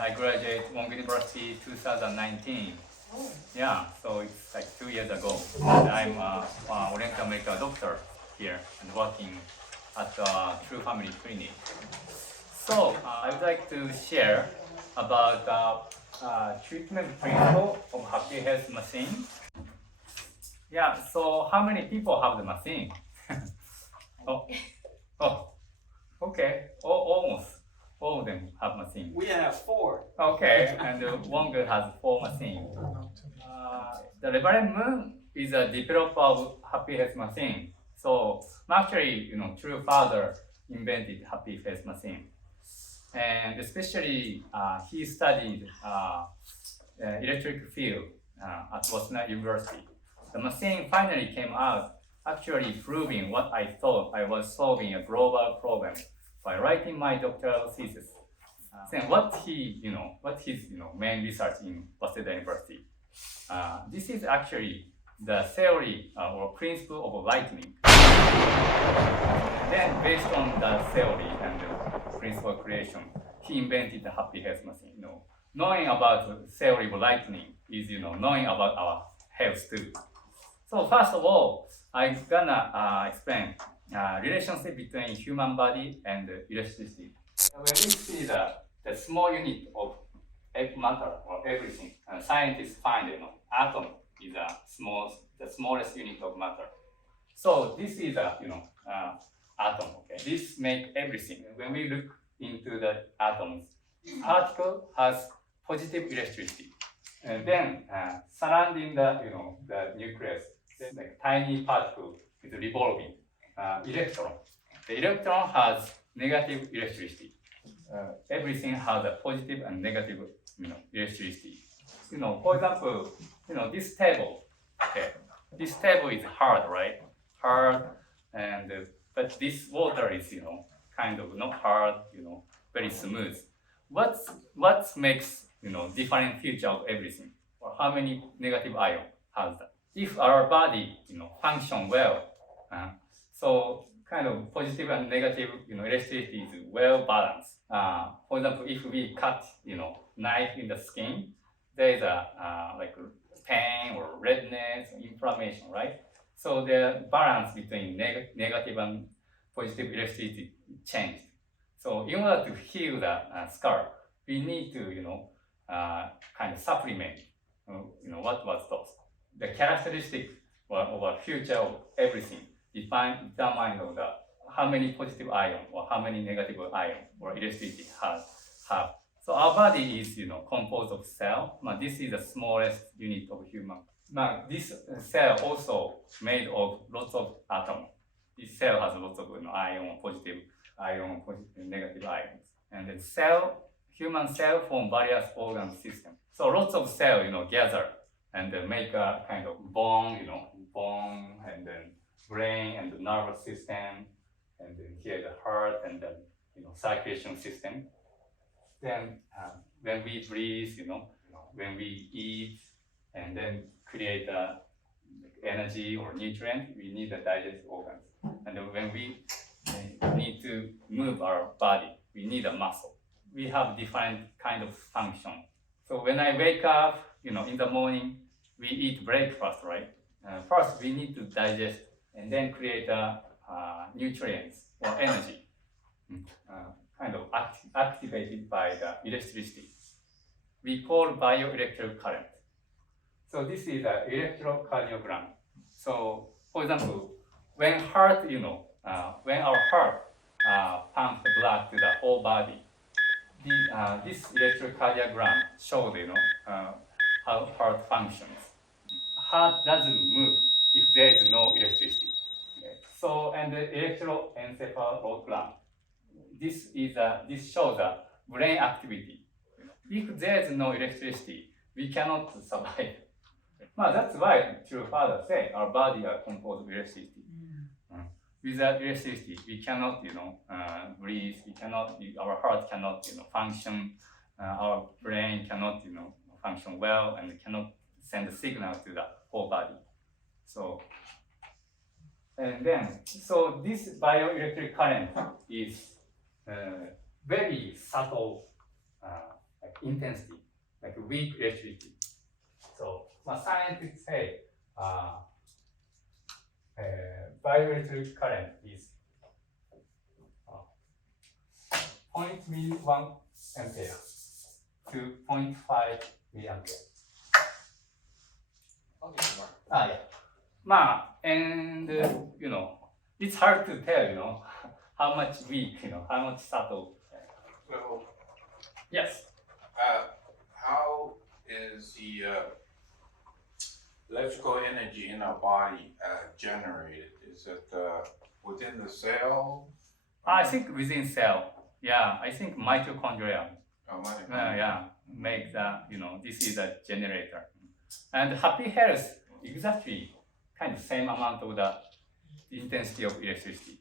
I graduated Wongu University 2019. Yeah, so it's like 2 years ago. And I'm an Oriental medical doctor here and working at a True Family Clinic. So I would like to share about treatment principle of Happy Health Machine. Yeah, so how many people have the machine? oh, okay, almost all of them have machine. We have 4. Okay, and Wongu has 4 machines. The Reverend Moon is a developer of Happy Health Machine. So actually, true father invented Happy Health Machine. And especially, he studied electric field at Boston University. The machine finally came out, actually proving what I thought I was solving a global problem by writing my doctoral thesis. Then what his main research in Boston University. This is actually the theory or principle of lightning. Then, based on the theory and the principle of creation, he invented the Happy Health Machine. Knowing about the theory of lightning is knowing about our health too. So first of all, I'm gonna explain relationship between human body and electricity. When we see the small unit of matter or everything, scientists find atom is the smallest unit of matter. So this is a atom. Okay, this makes everything. When we look into the atoms, particle has positive electricity, and then surrounding the the nucleus, the tiny particle is revolving electron. The electron has negative electricity. Everything has a positive and negative electricity. For example, this table. Okay, this table is hard, right? Hard, and but this water is kind of not hard, very smooth. What makes different feature of everything, or how many negative ion has that? If our body function well, so kind of positive and negative electricity is well balanced. For example, if we cut knife in the skin, there is a like pain or redness, inflammation, right? So the balance between negative and positive electricity changed. So in order to heal the scar, we need to kind of supplement. What was those? The characteristic of a future of everything determine of the how many positive ion or how many negative ion or electricity have. So our body is composed of cell. This is the smallest unit of human. This cell also made of lots of atoms. This cell has lots of ion, positive ion, negative ions. And the human cell form various organ systems. So lots of cells gather and make a kind of bone, and then brain and the nervous system, and then here the heart and then circulation system. Then when we breathe, when we eat, and then create energy or nutrient, we need the digestive organs. And then when we need to move our body, we need a muscle. We have different kind of function. So when I wake up, in the morning, we eat breakfast, right? First, we need to digest and then create nutrients or energy, kind of activated by the electricity. We call bioelectric current. So this is an electrocardiogram. So, for example, when our heart pumps the blood to the whole body, this electrocardiogram shows how heart functions. Heart doesn't move if there is no electricity. Okay. So, and the electroencephalogram. This shows the brain activity. If there is no electricity, we cannot survive. That's why true father say our body are composed of electricity. Without electricity, we cannot breathe. Our heart cannot function. Our brain cannot function well, and cannot send a signal to the whole body. So this bioelectric current is very subtle intensity, like weak electricity. So scientists say bioelectric current is 0.1 ampere to 0.5 milliampere. Yeah. And it's hard to tell, how much weak, how much subtle. So, Yes. how is the electrical energy in our body generated? Is it within the cell? I think within cell. Yeah, I think mitochondria. Mitochondria. Make that, this is a generator. And happy health, exactly kind of same amount of the intensity of electricity.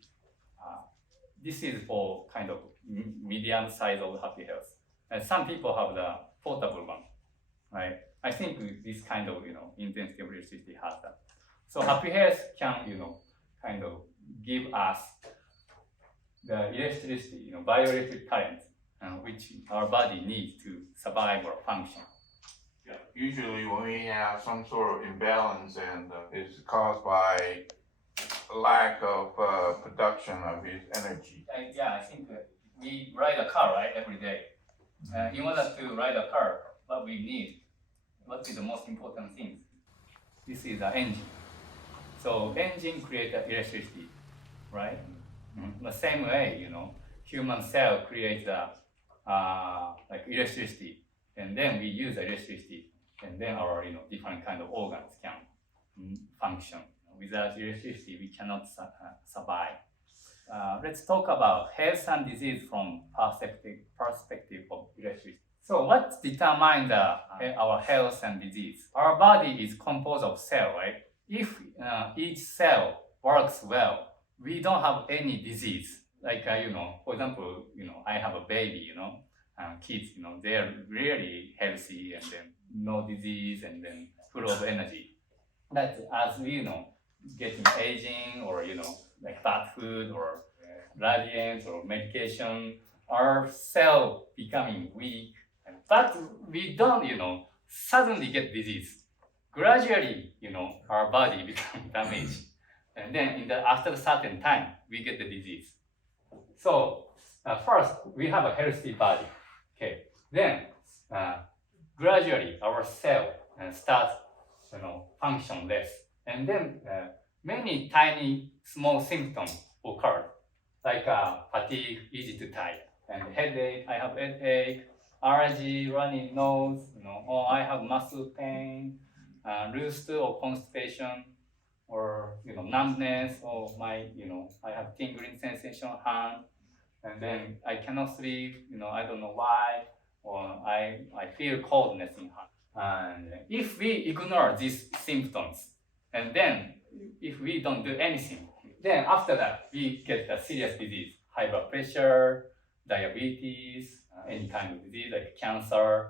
This is for kind of medium size of happy health. And some people have the portable one, right? I think this kind of, intensity of electricity has that. So happy health can, kind of give us the electricity, bioelectric current, which our body needs to survive or function. Yeah. Usually when we have some sort of imbalance and it's caused by lack of production of his energy. I think we ride a car, right, every day. In order to ride a car, what we need, what is the most important thing? This is the engine. So engine creates electricity, right? The same way, human cell creates like electricity, and then we use electricity, and then our different kind of organs can function. Without electricity, we cannot survive. Let's talk about health and disease from perspective of electricity. So what determines our health and disease? Our body is composed of cells, right? If each cell works well, we don't have any disease. Like, for example, I have a baby, kids, they're really healthy and then no disease and then full of energy. But as we, getting aging or, like bad food or radiance or medication, our cell becoming weak. But we don't, suddenly get disease. Gradually, our body becomes damaged. And then after a certain time, we get the disease. So first, we have a healthy body. Okay. Then gradually, our cell starts, function less. And then many tiny, small symptoms occur, like fatigue, easy to tired, and headache. I have headache, allergy, runny nose, or I have muscle pain, loose stool or constipation, or numbness, or I have tingling sensation hand, and then I cannot sleep. I don't know why, or I feel coldness in hand. And if we ignore these symptoms, and then if we don't do anything, then after that we get a serious disease, high blood pressure, diabetes, any kind of disease like cancer.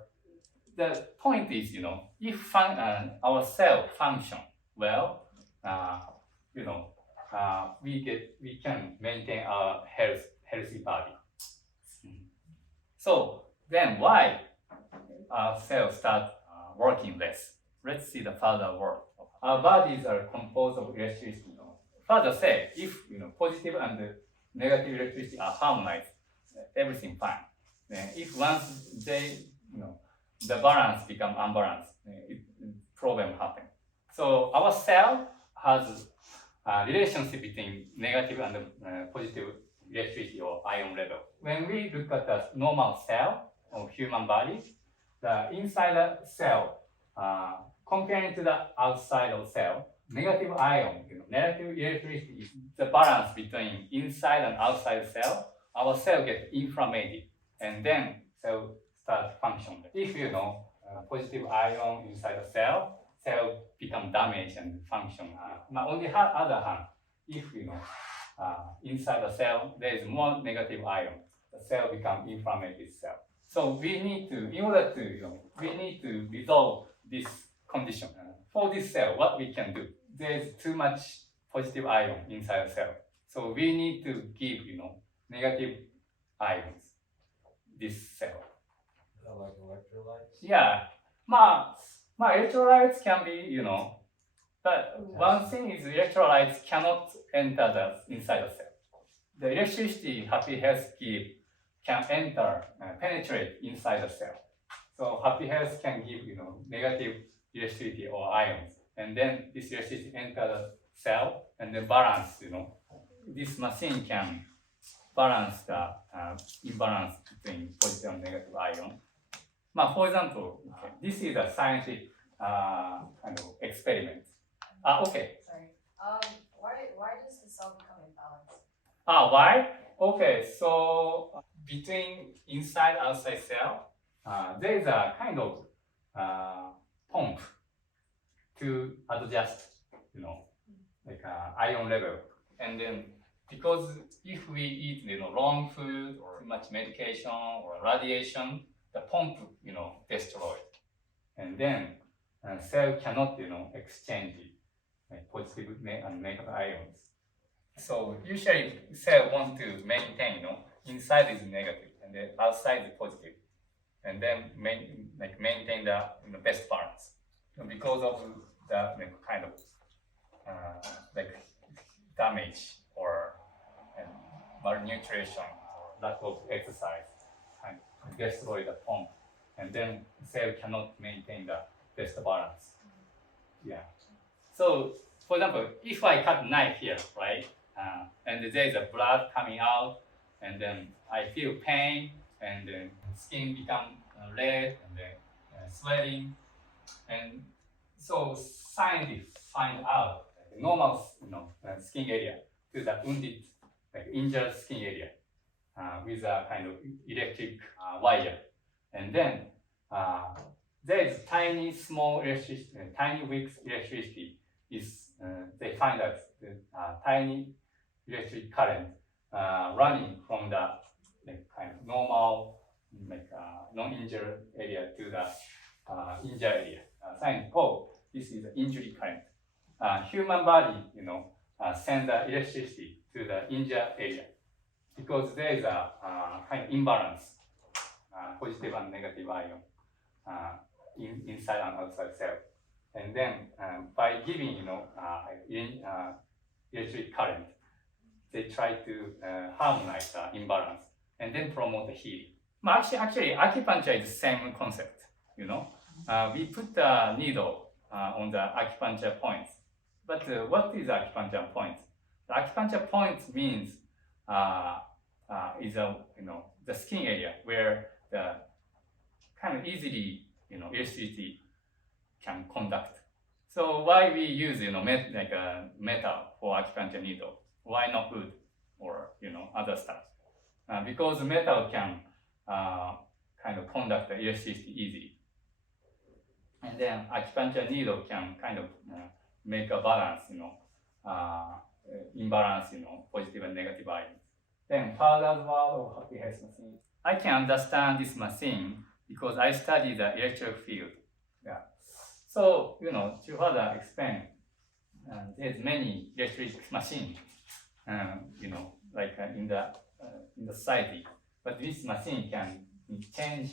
The point is, if our cell function well, we can maintain our healthy body. So then why our cells start working less? Let's see the further work. Our bodies are composed of electricity. Further say, if positive and negative electricity are harmonized, everything fine. Then if once they, the balance become unbalanced, problem happen. So our cell has a relationship between negative and positive electricity or ion level. When we look at the normal cell of human body, the inside the cell, comparing to the outside of cell, negative ion, negative electricity is the balance between inside and outside cell. Our cell gets inflamed, and then cell starts functioning. If positive ion inside the cell become damaged and function. On the other hand, if inside the cell there is more negative ion, the cell become inflamed cell. So we need to, in order to, we need to resolve this condition. For this cell, what we can do? There is too much positive ion inside the cell. So we need to give, negative ions this cell. Like Yeah. Electrolytes can be, but one thing is electrolytes cannot enter the inside the cell. The electricity happy health give can enter, penetrate inside the cell. So happy health can give, negative electricity or ions, and then this electricity enter the cell and then balance, this machine can balance the imbalance between positive and negative ion. For example, this is a scientific kind of experiment. Okay. Sorry. Why does the cell become imbalanced? Why? Okay, so between inside outside cell, there is a kind of pump to adjust, like ion level, and then because if we eat, wrong food or too much medication or radiation, the pump, destroyed, and then cell cannot, exchange like positive and negative ions. So usually cell want to maintain, inside is negative and the outside is positive, and then maintain the best balance. And because of the kind of damage or malnutrition or lack of exercise, kind of destroy the pump, and then cell cannot maintain the best balance. Yeah. So for example, if I cut knife here, right, and there is a blood coming out, and then I feel pain, and then skin become red, and then swelling, and so scientists find out normal, skin area to the wounded, injured skin area with a kind of electric wire, and then there is tiny, small electricity, tiny weak electricity is they find that tiny electric current running from the kind of normal, non-injured area to the injured area. Science call this is the injury current. Human body, send the electricity to the injured area because there is a kind of imbalance, positive and negative ion inside and outside cell. And then by giving, electric current, they try to harmonize the imbalance and then promote the healing. Actually, acupuncture is the same concept. We put the needle on the acupuncture points. But what is acupuncture point? The acupuncture point means is the skin area where the kind of easily electricity can conduct. So why we use metal for acupuncture needle? Why not wood or other stuff? Because metal can kind of conduct the electricity easily, and then acupuncture needle can kind of make a balance, imbalance, positive and negative ions. Then further world of happy health machine. I can understand this machine because I study the electric field. Yeah. So, to further explain, there's many electric machines, in the society. But this machine can change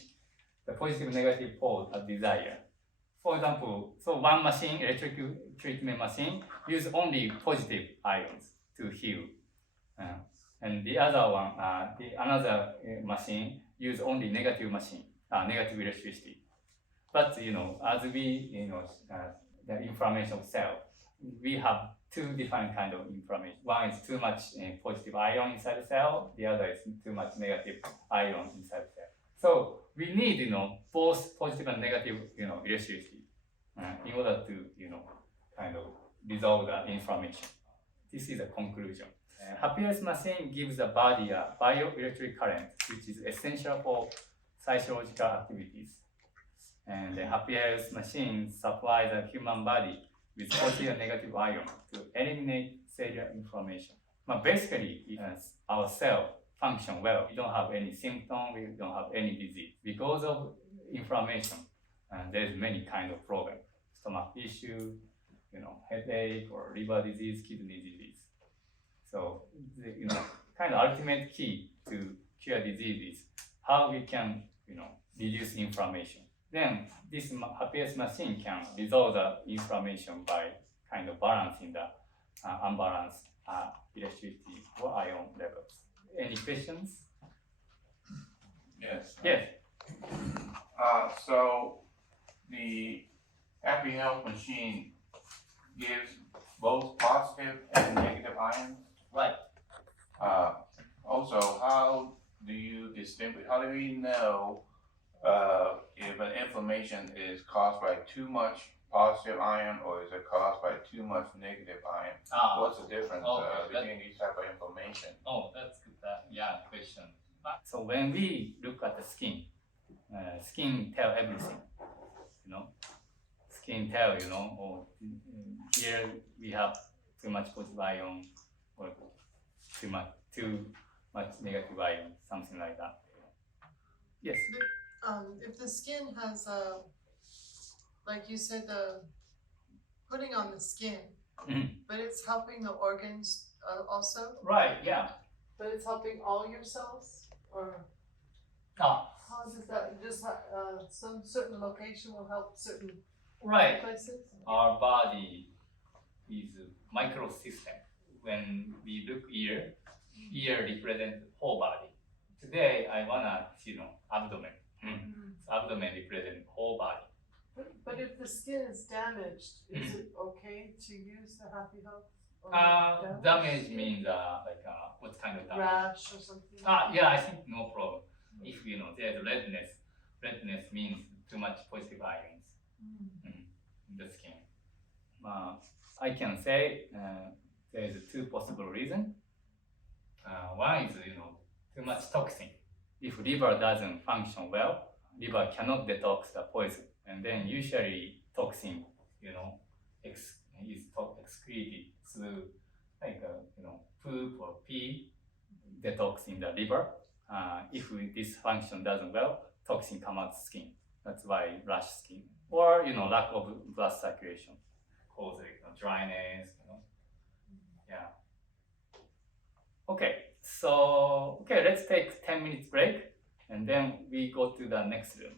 the positive and negative pole as desired. For example, so one machine, electric treatment machine, use only positive ions to heal, and the other one, another machine use only negative electricity. But as we the inflammation of cell, we have two different kind of inflammation. One is too much positive ion inside the cell. The other is too much negative ion inside the cell. So we need both positive and negative electricity in order to kind of resolve the inflammation. This is a conclusion. Happiness machine gives the body a bioelectric current, which is essential for physiological activities. And the happiness machine supplies the human body with positive and negative ion to eliminate cellular inflammation. But basically, our cell function well. We don't have any symptom, we don't have any disease. Because of inflammation, there's many kind of problems. Stomach issue, headache or liver disease, kidney disease. So, kind of ultimate key to cure disease is how we can, reduce inflammation. then this happiest machine can resolve the inflammation by kind of balancing the unbalanced electricity or ion levels. Any questions? Yes. Yes. So the Happy Health machine gives both positive and negative ions. Right. Also, how do you distinguish? How do we know if an inflammation is caused by too much positive ion or is it caused by too much negative ion? What's the difference between these type of inflammation? Oh, that's good. Question. So when we look at the skin, skin tell everything. Skin tell, here we have too much positive ion or too much negative ion, something like that. Yes. If the skin has like you said, putting on the skin, but it's helping the organs also. Right. Yeah. But it's helping all your cells, or Ah. how does that? Just some certain location will help certain Right. places. Our body is a micro system. When we look ear represents whole body. Today I wanna, abdomen. So abdomen represents whole body. But if the skin is damaged, is it okay to use the Happy Health? Damage means what kind of damage? Rash or something. Yeah, I think no problem. If there's redness means too much positive ions in the skin. I can say there's two possible reasons. One is too much toxin. If liver doesn't function well, liver cannot detox the poison, and then usually toxin is excreted through poop or pee, detox in the liver. If this function doesn't well, toxin come out skin. That's why rash skin or lack of blood circulation cause dryness. Yeah. Okay, let's take 10 minutes break and then we go to the next room.